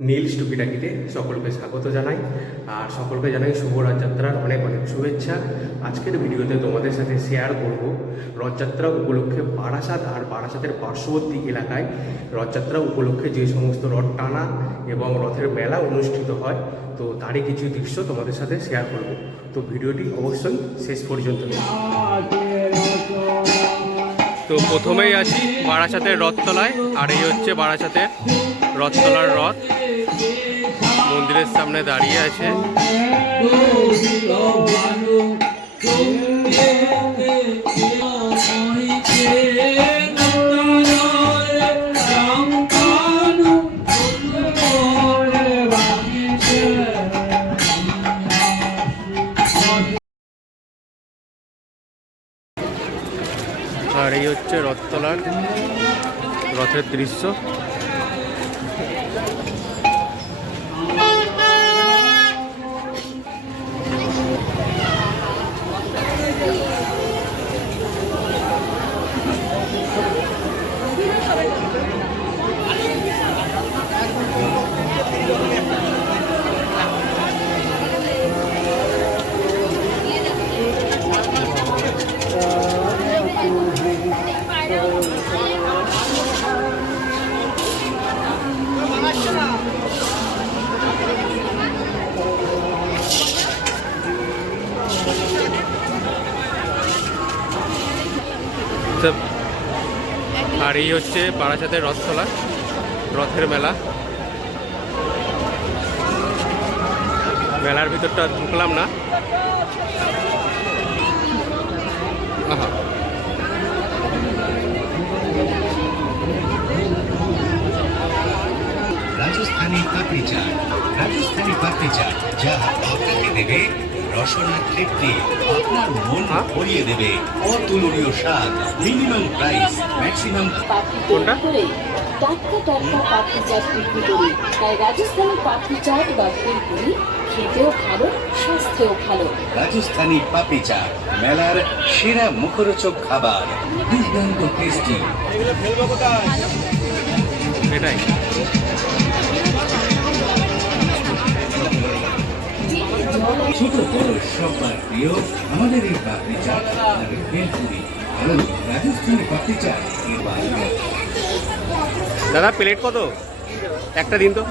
নীল টুকিটাকিতে সকলকে স্বাগত জানাই, আর সকলকে জানাই শুভ রথযাত্রার অনেক অনেক শুভেচ্ছা। আজকের ভিডিওতে তোমাদের সাথে শেয়ার করব রথযাত্রা উপলক্ষে বারাসাত আর বারাসাতের পার্শ্ববর্তী এলাকায় রথযাত্রা উপলক্ষে যে সমস্ত রথ টানা এবং রথের মেলা অনুষ্ঠিত হয়, তো তারই কিছু দৃশ্য তোমাদের সাথে শেয়ার করব। তো ভিডিওটি অবশ্যই শেষ পর্যন্ত তো প্রথমেই আসি বারাসাতের রথতলায় আর এই হচ্ছে বারাসাতের রথতলার রথ মন্দিরের সামনে দাঁড়িয়ে আছে আর এই হচ্ছে রথতলার রথের দৃশ্য। তো আর এই হচ্ছে বারাসাতের রথতলা, রথের মেলা। মেলার ভিতরটা ঢুকলাম না। আহা। পাপড়ি পাপড়ি যা দেবে রসনা তৃপ্তি আপনার মন? ভরিয়ে দেবে। অতুলনীয় স্বাদ মিনিমাম প্রাইস ম্যাক্সিমাম? করে টাটকা টাটকা পাপড়ি চাট বিক্রি করি। তাই রাজস্থানি পাপড়ি চাট বা ভেলপুরি খেতেও ভালো স্বাস্থ্যেও ভালো। রাজস্থানী পাপড়ি চাট মেলার সেরা মুখরোচক খাবার। দুর্দান্ত টেস্টি। এটাই। ছোট বড় সবার প্রিয় আমাদের এই পাপড়ি চাট বেলপুরি কারণ পাপড়ি দাদা, প্লেট কত? একটা দিন তো।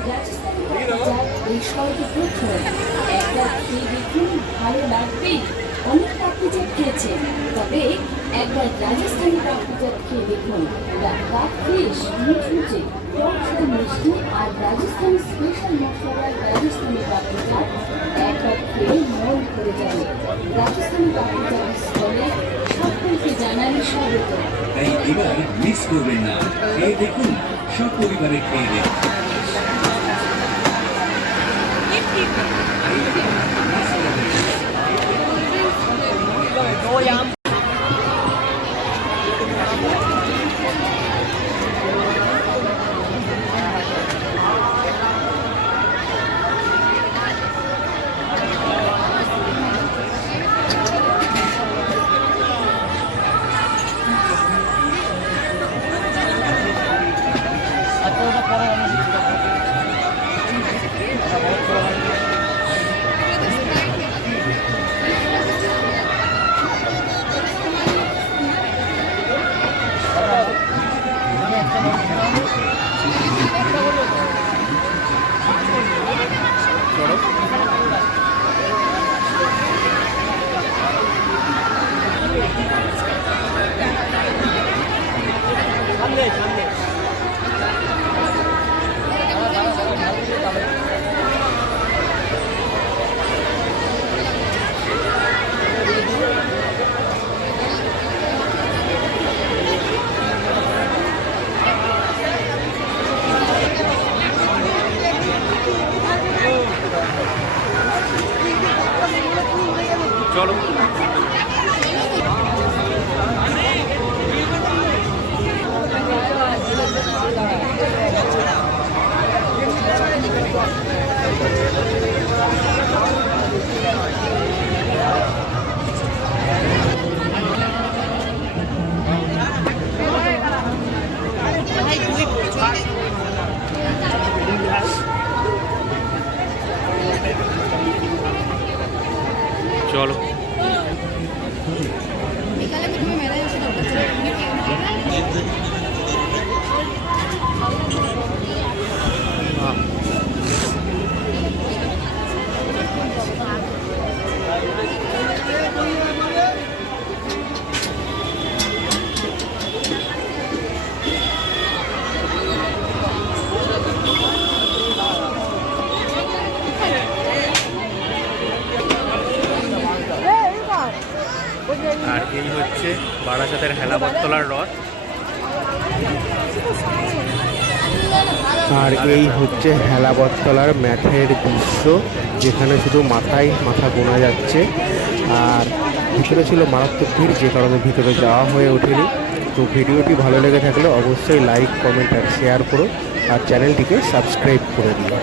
ভালো লাগবেই। অনেক চাট খেয়েছেন তবে একবার রাজস্থানি পাপড়ি খেয়ে দেখুন। রাত ফ্রেশ মুচমুচে টক মিষ্টি আর রাজস্থানি স্পেশাল মশলার রাজস্থানি পাপড়ি একবার খেয়ে মন ভরে যাবে। রাজস্থানি চাট স্টলে সকলকে জানাই স্বাগত। তাই এবার মিস করবেন না। খেয়ে দেখুন সব পরিবারে খেয়ে দেখুন। 我羊 বলো। বিকালে তুমি মেলায় এসে বারাসাতের হেলাবরতলার রথ। আর এই হচ্ছে হেলাবরতলার ম্যাথের দৃশ্য, যেখানে শুধু মাথায় মাথা গোনা যাচ্ছে। আর ভিতরে ছিল মারাত্মক ভিড়, যে কারণে ভিতরে যাওয়া হয়ে ওঠেনি। তো ভিডিওটি ভালো লেগে থাকলে অবশ্যই লাইক, কমেন্ট আর শেয়ার করো। আর চ্যানেলটিকে সাবস্ক্রাইব করে দিও।